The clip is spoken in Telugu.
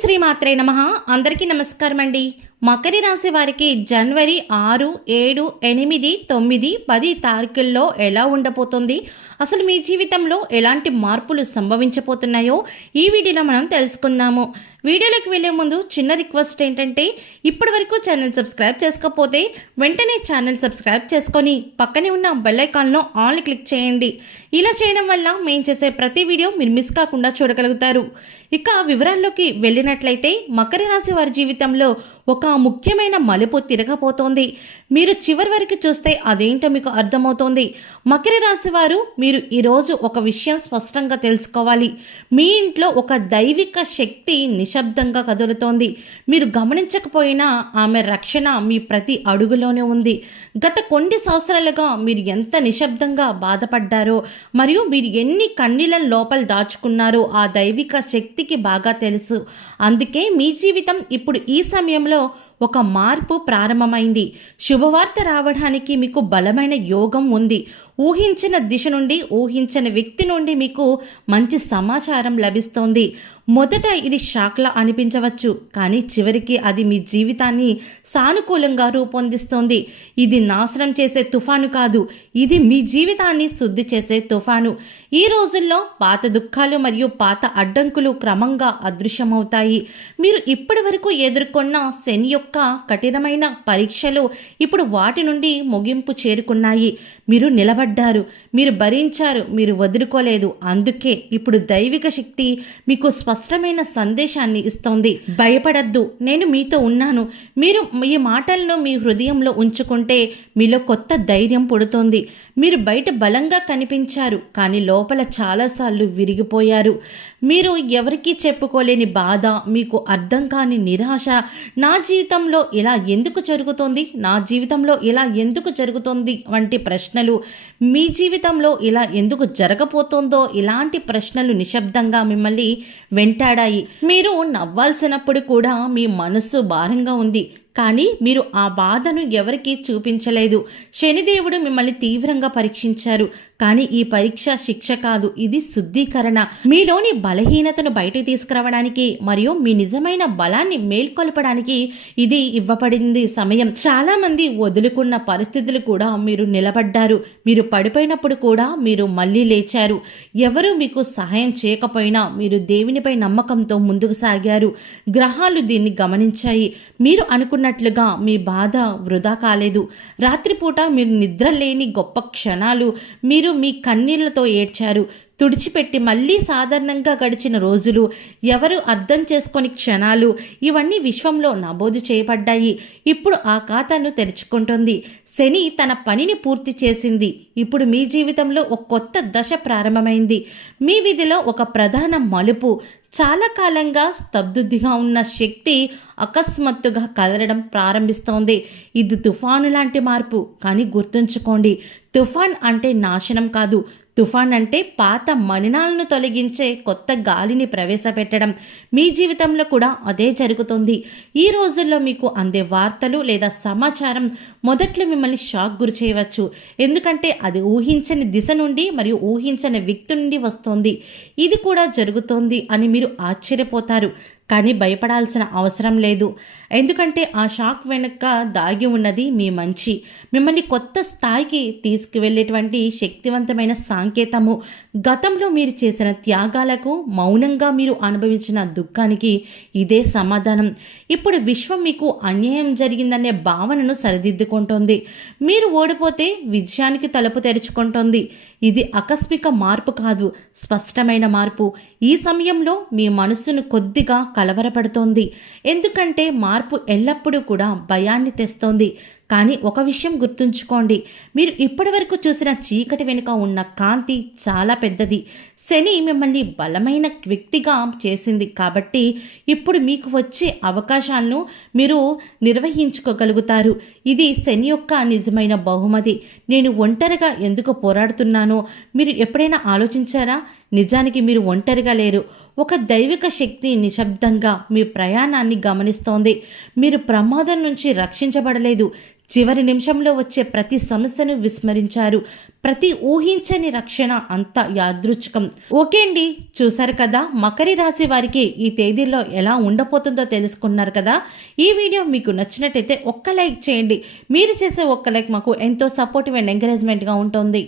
శ్రీ మాత్రే నమః. అందరికీ నమస్కారం అండి. మకర రాశి వారికి జనవరి 6, 7, 8, 9, 10 తారీఖుల్లో ఎలా ఉండబోతుంది, అసలు మీ జీవితంలో ఎలాంటి మార్పులు సంభవించబోతున్నాయో ఈ వీడియోలో మనం తెలుసుకుందాము. వీడియోలోకి వెళ్ళే ముందు చిన్న రిక్వెస్ట్ ఏంటంటే, ఇప్పటి వరకు ఛానల్ సబ్స్క్రైబ్ చేసుకోకపోతే వెంటనే ఛానల్ సబ్స్క్రైబ్ చేసుకొని పక్కనే ఉన్న బెల్ ఐకాన్లో ఆల్ క్లిక్ చేయండి. ఇలా చేయడం వల్ల మేము చేసే ప్రతి వీడియో మీరు మిస్ కాకుండా చూడగలుగుతారు. ఇక వివరాల్లోకి వెళ్ళినట్లయితే, మకర రాశి వారి జీవితంలో ఒక ముఖ్యమైన మలుపు తిరగబోతోంది. మీరు చివరి వరకు చూస్తే అదేంటో మీకు అర్థమవుతోంది. మకర రాశి వారు, మీరు ఈరోజు ఒక విషయం స్పష్టంగా తెలుసుకోవాలి. మీ ఇంట్లో ఒక దైవిక శక్తి నిశ్శబ్దంగా కదులుతోంది. మీరు గమనించకపోయినా ఆమె రక్షణ మీ ప్రతి అడుగులోనే ఉంది. గత కొన్ని సంవత్సరాలుగా మీరు ఎంత నిశ్శబ్దంగా బాధపడ్డారో మరియు మీరు ఎన్ని కన్నీళ్ళ లోపల దాచుకున్నారో ఆ దైవిక శక్తికి బాగా తెలుసు. అందుకే మీ జీవితం ఇప్పుడు ఈ సమయంలో ఒక మార్పు ప్రారంభమైంది. శుభవార్త రావడానికి మీకు బలమైన యోగం ఉంది. ఊహించిన దిశ నుండి, ఊహించిన వ్యక్తి నుండి మీకు మంచి సమాచారం లభిస్తోంది. మొదట ఇది షాక్లా అనిపించవచ్చు, కానీ చివరికి అది మీ జీవితాన్ని సానుకూలంగా రూపొందిస్తోంది. ఇది నాశనం చేసే తుఫాను కాదు, ఇది మీ జీవితాన్ని శుద్ధి చేసే తుఫాను. ఈ రోజుల్లో పాత దుఃఖాలు మరియు పాత అడ్డంకులు క్రమంగా అదృశ్యమవుతాయి. మీరు ఇప్పటి వరకు ఎదుర్కొన్న శని యొక్క కఠినమైన పరీక్షలు ఇప్పుడు వాటి నుండి ముగింపు చేరుకున్నాయి. మీరు నిలబడ్డారు, మీరు భరించారు, మీరు వదులుకోలేదు. అందుకే ఇప్పుడు దైవిక శక్తి మీకు స్పష్టమైన సందేశాన్ని ఇస్తోంది. భయపడద్దు, నేను మీతో ఉన్నాను. మీరు ఈ మాటలను మీ హృదయంలో ఉంచుకుంటే మీలో కొత్త ధైర్యం పుడుతోంది. మీరు బయట బలంగా కనిపించారు, కానీ లోపల చాలాసార్లు విరిగిపోయారు. మీరు ఎవరికీ చెప్పుకోలేని బాధ, మీకు అర్థం కాని నిరాశ, నా జీవితంలో ఇలా ఎందుకు జరుగుతోంది, నా జీవితంలో ఇలా ఎందుకు జరుగుతోంది వంటి ప్రశ్నలు, మీ జీవితంలో ఇలా ఎందుకు జరగబోతోందో ఇలాంటి ప్రశ్నలు నిశ్శబ్దంగా మిమ్మల్ని వెంటాడాయి. మీరు నవ్వాల్సినప్పుడు కూడా మీ మనస్సు భారంగా ఉంది, కానీ మీరు ఆ బాధను ఎవరికీ చూపించలేదు. శనిదేవుడు మిమ్మల్ని తీవ్రంగా పరీక్షించారు, కానీ ఈ పరీక్ష శిక్ష కాదు, ఇది శుద్ధీకరణ. మీలోని బలహీనతను బయటికి తీసుకురావడానికి మరియు మీ నిజమైన బలాన్ని మేల్కొల్పడానికి ఇది ఇవ్వబడింది సమయం. చాలా మంది వదులుకున్న పరిస్థితులు కూడా మీరు నిలబడ్డారు. మీరు పడిపోయినప్పుడు కూడా మీరు మళ్ళీ లేచారు. ఎవరు మీకు సహాయం చేయకపోయినా మీరు దేవునిపై నమ్మకంతో ముందుకు సాగారు. గ్రహాలు దీన్ని గమనించాయి. మీరు అనుకున్నట్లుగా మీ బాధ వృధా కాలేదు. రాత్రిపూట మీరు నిద్రలేని గొప్ప క్షణాలు, మీరు మీ కన్నీళ్లతో ఏడ్చారు. తుడిచిపెట్టి మళ్ళీ సాధారణంగా గడిచిన రోజులు, ఎవరు అర్థం చేసుకొని క్షణాలు, ఇవన్నీ విశ్వంలో నమోదు చేయబడ్డాయి. ఇప్పుడు ఆ ఖాతాను తెరుచుకుంటుంది. శని తన పనిని పూర్తి చేసింది. ఇప్పుడు మీ జీవితంలో ఒక కొత్త దశ ప్రారంభమైంది. మీ విధిలో ఒక ప్రధాన మలుపు. చాలా కాలంగా స్తబ్దుగా ఉన్న శక్తి అకస్మాత్తుగా కదలడం ప్రారంభిస్తోంది. ఇది తుఫాను లాంటి మార్పు, కానీ గుర్తుంచుకోండి, తుఫాన్ అంటే నాశనం కాదు. తుఫాన్ అంటే పాత మలినాలను తొలగించే కొత్త గాలిని ప్రవేశపెట్టడం. మీ జీవితంలో కూడా అదే జరుగుతుంది. ఈ రోజుల్లో మీకు అందే వార్తలు లేదా సమాచారం మొదట్లో మిమ్మల్ని షాక్ గురి చేయవచ్చు, ఎందుకంటే అది ఊహించని దిశ నుండి మరియు ఊహించని వ్యక్తి నుండి వస్తోంది. ఇది కూడా జరుగుతోంది అని మీరు ఆశ్చర్యపోతారు, కానీ భయపడాల్సిన అవసరం లేదు. ఎందుకంటే ఆ షాక్ వెనుక దాగి ఉన్నది మీ మంచి, మిమ్మల్ని కొత్త స్థాయికి తీసుకువెళ్ళేటువంటి శక్తివంతమైన సంకేతము. గతంలో మీరు చేసిన త్యాగాలకు, మౌనంగా మీరు అనుభవించిన దుఃఖానికి ఇదే సమాధానం. ఇప్పుడు విశ్వం మీకు అన్యాయం జరిగిందనే భావనను సరిదిద్దుకుంటోంది. మీరు ఓడిపోతే విజయానికి తలుపు తెరుచుకుంటోంది. ఇది ఆకస్మిక మార్పు కాదు, స్పష్టమైన మార్పు. ఈ సమయంలో మీ మనస్సును కొద్దిగా కలవరపడుతోంది, ఎందుకంటే మార్పు ఎల్లప్పుడూ కూడా భయాన్ని తెస్తోంది. కానీ ఒక విషయం గుర్తుంచుకోండి, మీరు ఇప్పటివరకు చూసిన చీకటి వెనుక ఉన్న కాంతి చాలా పెద్దది. శని మిమ్మల్ని బలమైన వ్యక్తిగా చేసింది, కాబట్టి ఇప్పుడు మీకు వచ్చే అవకాశాలను మీరు నిర్వహించుకోగలుగుతారు. ఇది శని యొక్క నిజమైన బహుమతి. నేను ఒంటరిగా ఎందుకు పోరాడుతున్నానో మీరు ఎప్పుడైనా ఆలోచించారా? నిజానికి మీరు ఒంటరిగా లేరు. ఒక దైవిక శక్తి నిశ్శబ్దంగా మీ ప్రయాణాన్ని గమనిస్తోంది. మీరు ప్రమాదం నుంచి రక్షించబడలేదు, చివరి నిమిషంలో వచ్చే ప్రతి సమస్యను విస్మరించారు. ప్రతి ఊహించని రక్షణ అంత యాదృచ్ఛికం. ఓకే అండి, చూసారు కదా మకరి రాశి వారికి ఈ తేదీల్లో ఎలా ఉండబోతుందో తెలుసుకున్నారు కదా. ఈ వీడియో మీకు నచ్చినట్టయితే ఒక్క లైక్ చేయండి. మీరు చేసే ఒక్క లైక్ మాకు ఎంతో సపోర్టివ్ అండ్ ఎంకరేజ్మెంట్గా ఉంటుంది.